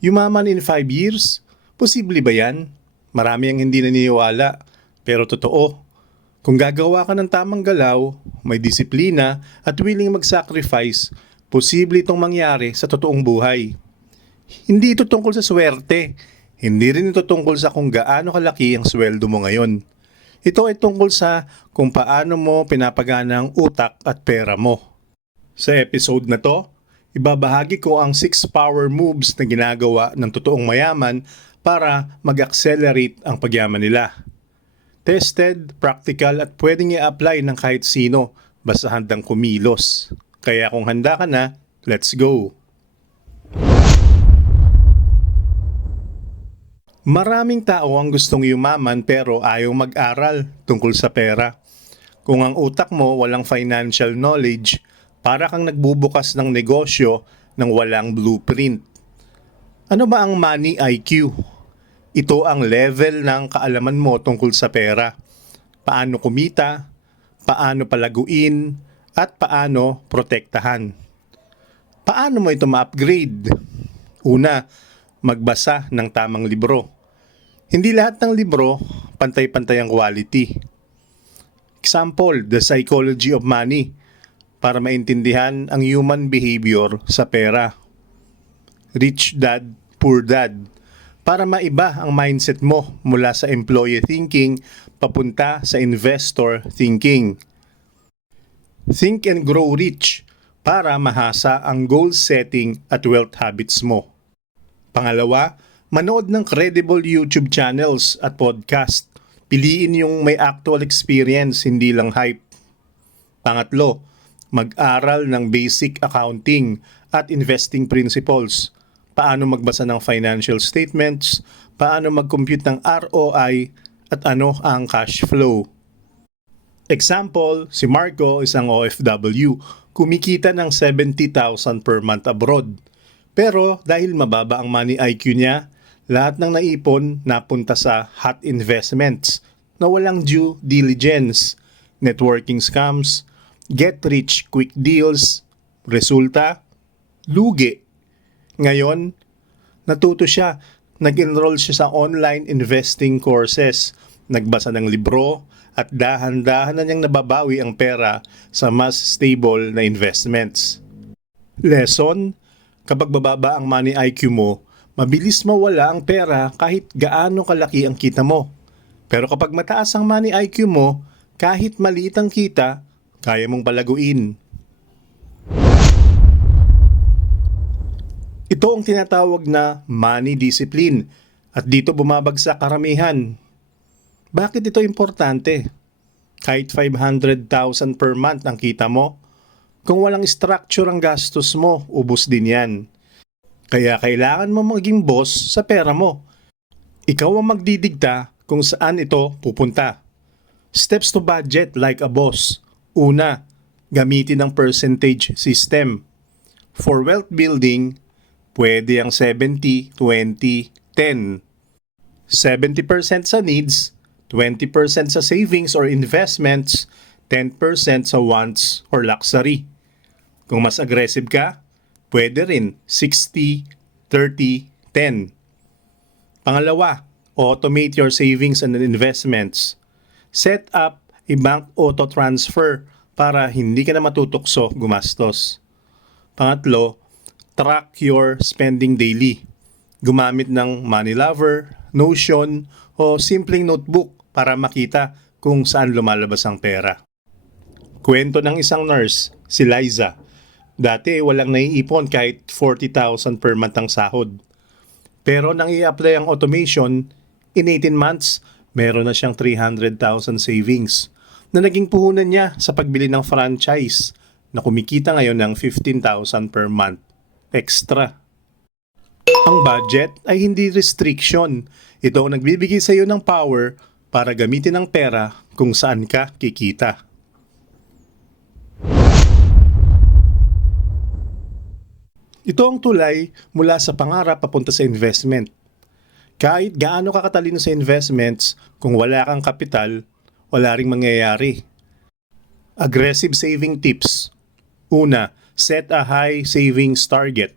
Yumaman in 5 years? Posible ba yan? Marami ang hindi naniniwala, pero totoo. Kung gagawa ka ng tamang galaw, may disiplina at willing mag-sacrifice, posible itong mangyari sa totoong buhay. Hindi ito tungkol sa swerte. Hindi rin ito tungkol sa kung gaano kalaki ang sweldo mo ngayon. Ito ay tungkol sa kung paano mo pinapagana ang utak at pera mo. Sa episode na to, ibabahagi ko ang 6 power moves na ginagawa ng totoong mayaman para mag-accelerate ang pagyaman nila. Tested, practical at pwedeng i-apply ng kahit sino basta handang kumilos. Kaya kung handa ka na, let's go! Maraming tao ang gustong yumaman pero ayaw mag-aral tungkol sa pera. Kung ang utak mo walang financial knowledge, para kang nagbubukas ng negosyo ng walang blueprint. Ano ba ang money IQ? Ito ang level ng kaalaman mo tungkol sa pera. Paano kumita, paano palaguin, at paano protektahan. Paano mo ito ma-upgrade? Una, magbasa ng tamang libro. Hindi lahat ng libro pantay-pantay ang quality. Example, The Psychology of Money para maintindihan ang human behavior sa pera. Rich Dad, Poor Dad para maiba ang mindset mo mula sa employee thinking papunta sa investor thinking. Think and Grow Rich para mahasa ang goal setting at wealth habits mo. Pangalawa, manood ng credible YouTube channels at podcast. Piliin yung may actual experience, hindi lang hype. Pangatlo, mag-aral ng basic accounting at investing principles. Paano magbasa ng financial statements, paano mag-compute ng ROI, at ano ang cash flow. Example, si Marco isang OFW, kumikita ng 70,000 per month abroad. Pero dahil mababa ang money IQ niya, lahat ng naipon napunta sa hot investments na walang due diligence, networking scams, get rich quick deals, resulta, lugi. Ngayon, natuto siya, nag-enroll siya sa online investing courses, nagbasa ng libro, at dahan-dahan na niyang nababawi ang pera sa mas stable na investments. Lesson, kapag bababa ang money IQ mo, mabilis mawala ang pera kahit gaano kalaki ang kita mo. Pero kapag mataas ang money IQ mo, kahit maliit ang kita, kaya mong palaguin. Ito ang tinatawag na money discipline at dito bumabagsak karamihan. Bakit ito importante? Kahit 500,000 per month ang kita mo, kung walang structure ang gastos mo, ubos din yan. Kaya kailangan mo maging boss sa pera mo. Ikaw ang magdidikta kung saan ito pupunta. Steps to budget like a boss. Una, gamitin ang percentage system. For wealth building, pwede ang 70, 20, 10. 70% sa needs, 20% sa savings or investments, 10% sa wants or luxury. Kung mas aggressive ka, pwede rin 60, 30, 10. Pangalawa, automate your savings and investments. Set up a bank auto transfer para hindi ka na matutukso gumastos. Pangatlo, track your spending daily. Gumamit ng Money Lover, Notion, o simpleng notebook para makita kung saan lumalabas ang pera. Kwento ng isang nurse, si Liza. Dati walang naiipon kahit 40,000 per month ang sahod. Pero nang i-apply ang automation, in 18 months, meron na siyang 300,000 savings na naging puhunan niya sa pagbili ng franchise na kumikita ngayon ng 15,000 per month. Extra. Ang budget ay hindi restriction. Ito ang nagbibigay sa iyo ng power para gamitin ang pera kung saan ka kikita. Ito ang tulay mula sa pangarap papunta sa investment. Kahit gaano ka katalino sa investments, kung wala kang kapital, wala ring mangyayari. Aggressive saving tips. Una, set a high savings target.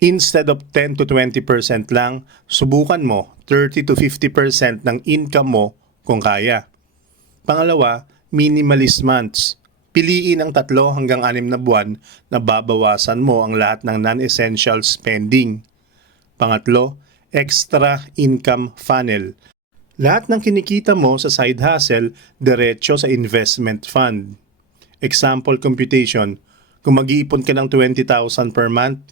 Instead of 10 to 20% lang, subukan mo 30 to 50% ng income mo kung kaya. Pangalawa, minimalist months. Piliin ang tatlo hanggang anim na buwan na babawasan mo ang lahat ng non-essential spending. Pangatlo, extra income funnel. Lahat ng kinikita mo sa side hustle, diretso sa investment fund. Example computation, kung mag-iipon ka ng 20,000 per month,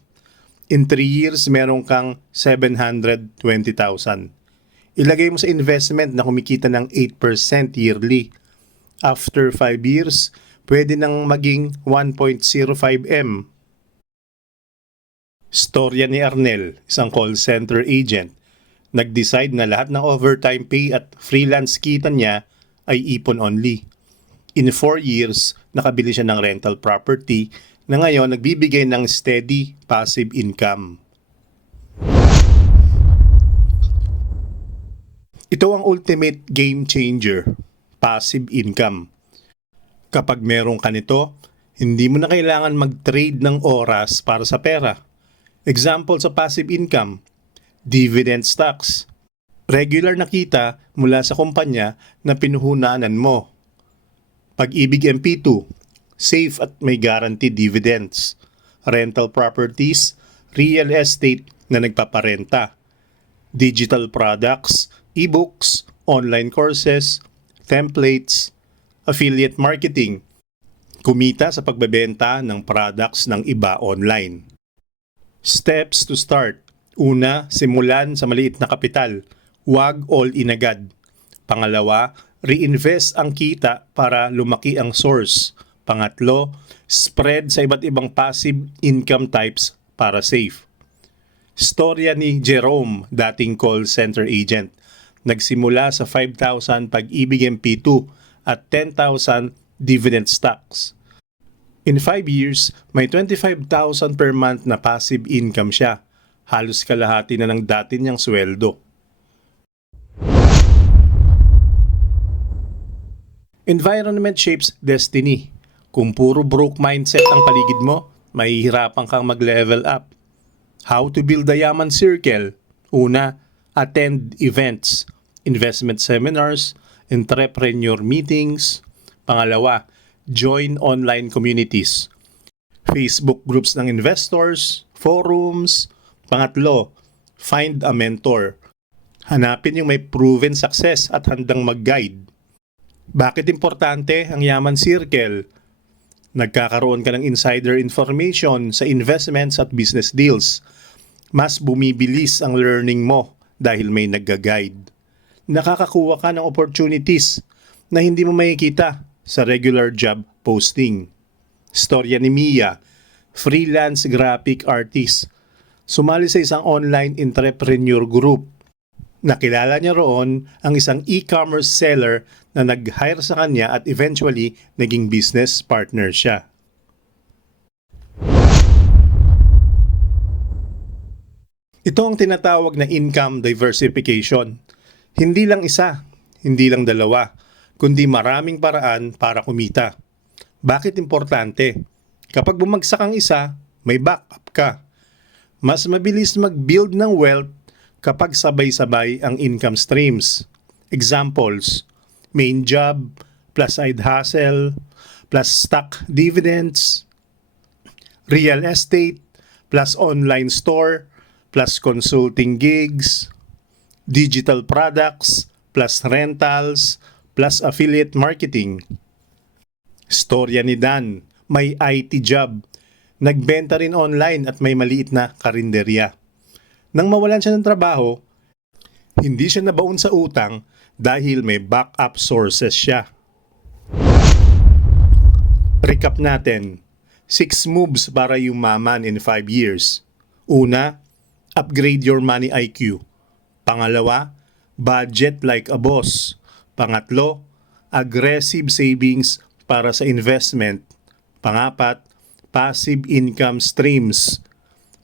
in 3 years meron kang 720,000. Ilagay mo sa investment na kumikita ng 8% yearly. After 5 years, pwede nang maging 1.05M. Storya ni Arnel, isang call center agent. Nag-decide na lahat ng overtime pay at freelance kita niya ay ipon only. In 4 years, nakabili siya ng rental property na ngayon nagbibigay ng steady passive income. Ito ang ultimate game changer, passive income. Kapag meron ka nito, hindi mo na kailangan mag-trade ng oras para sa pera. Example sa passive income, dividend stocks. Regular na kita mula sa kumpanya na pinuhunanan mo. Pag-ibig MP2, safe at may guaranteed dividends. Rental properties, real estate na nagpaparenta. Digital products, ebooks, online courses, templates, affiliate marketing, kumita sa pagbebenta ng products ng iba online. Steps to start. Una, simulan sa maliit na kapital. Huwag all in agad. Pangalawa, reinvest ang kita para lumaki ang source. Pangatlo, spread sa iba't ibang passive income types para safe. Storya ni Jerome, dating call center agent. Nagsimula sa 5,000 pag-ibig MP2 at 10,000 dividend stocks. In 5 years, may 25,000 per month na passive income siya. Halos kalahati na ng dati niyang sweldo. Environment shapes destiny. Kung puro broke mindset ang paligid mo, mahihirapan kang mag-level up. How to build a yaman circle? Una, attend events, investment seminars, entrepreneur meetings. Pangalawa, join online communities. Facebook groups ng investors, forums. Pangatlo, find a mentor. Hanapin yung may proven success at handang mag-guide. Bakit importante ang Yaman Circle? Nagkakaroon ka ng insider information sa investments at business deals. Mas bumibilis ang learning mo dahil may nagga-guide. Nakakakuha ka ng opportunities na hindi mo makikita sa regular job posting. Storya ni Mia, freelance graphic artist. Sumali sa isang online entrepreneur group Nakilala niya roon ang isang e-commerce seller na nag-hire sa kanya at eventually naging business partner siya. Ito ang tinatawag na income diversification. Hindi lang isa, hindi lang dalawa, kundi maraming paraan para kumita. Bakit importante? Kapag bumagsak ang isa, may backup ka. Mas mabilis mag-build ng wealth kapag sabay-sabay ang income streams. Examples, main job plus side hustle plus stock dividends, real estate plus online store plus consulting gigs, digital products plus rentals plus affiliate marketing. Storya ni Dan, may IT job. Nagbenta rin online at may maliit na karinderya. Nang mawalan siya ng trabaho, hindi siya nabaon sa utang dahil may backup sources siya. Recap natin. 6 moves para yumaman in 5 years. Una, upgrade your money IQ. Pangalawa, budget like a boss. Pangatlo, aggressive savings para sa investment. Pangapat, passive income streams.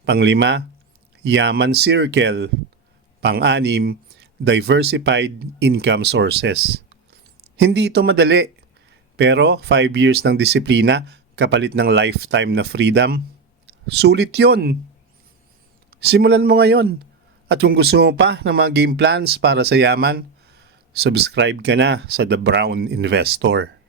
Panglima, yaman circle. Pang-anim, diversified income sources. Hindi ito madali, pero 5 years ng disiplina kapalit ng lifetime na freedom, sulit yon. Simulan mo ngayon. At kung gusto mo pa ng mga game plans para sa yaman, subscribe ka na sa The Brown Investor.